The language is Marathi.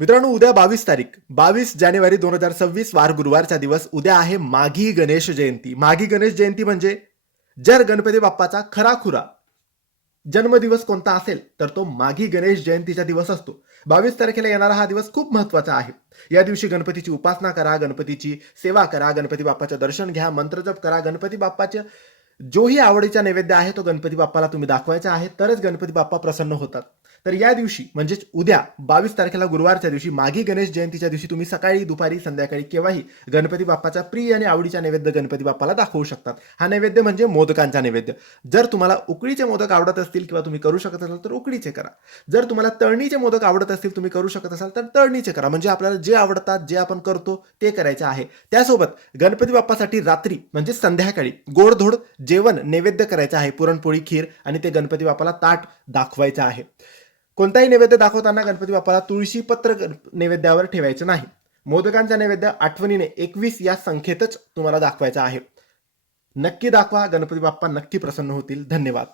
मित्रांनो, उद्या 22 जानेवारी 2026 वार गुरुवारचा दिवस. उद्या आहे माघी गणेश जयंती. माघी गणेश जयंती म्हणजे जर गणपती बाप्पाचा खराखुरा जन्मदिवस कोणता असेल तर तो माघी गणेश जयंतीचा दिवस असतो. 22 तारखेला येणारा हा दिवस खूप महत्वाचा आहे. या दिवशी गणपतीची उपासना करा, गणपतीची सेवा करा, गणपती बाप्पाचे दर्शन घ्या, मंत्रजप करा. गणपती बाप्पाचे जोही आवडीचा नैवेद्य आहे तो गणपती बाप्पाला तुम्ही दाखवायचा आहे, तरच गणपती बाप्पा प्रसन्न होतात. तर या दिवशी म्हणजेच उद्या 22 तारखेला गुरुवारच्या दिवशी माघी गणेश जयंतीच्या दिवशी तुम्ही सकाळी, दुपारी, संध्याकाळी केव्हाही गणपती बाप्पाचा प्रिय आणि आवडीचा नैवेद्य गणपती बाप्पाला दाखवू शकतात. हा नैवेद्य म्हणजे मोदकांचा नैवेद्य. जर तुम्हाला उकडीचे मोदक आवडत असतील किंवा तुम्ही करू शकत असाल तर उकडीचे करा. जर तुम्हाला तळणीचे मोदक आवडत असतील, तुम्ही करू शकत असाल तर तळणीचे करा. म्हणजे आपल्याला जे आवडतात, जे आपण करतो ते करायचे आहे. त्यासोबत गणपती बाप्पासाठी रात्री म्हणजे संध्याकाळी गोडधोड जेवण नैवेद्य करायचं आहे. पुरणपोळी, खीर आणि ते गणपती बाप्पाला ताट दाखवायचं आहे. कोणताही नैवेद्य दाखवताना गणपती बाप्पाला तुळशी पत्र नैवेद्यावर ठेवायचं नाही. मोदकांचा नैवेद्य आठवणीने 21 या संख्येतच तुम्हाला दाखवायचा आहे. नक्की दाखवा, गणपती बाप्पा नक्की प्रसन्न होतील. धन्यवाद.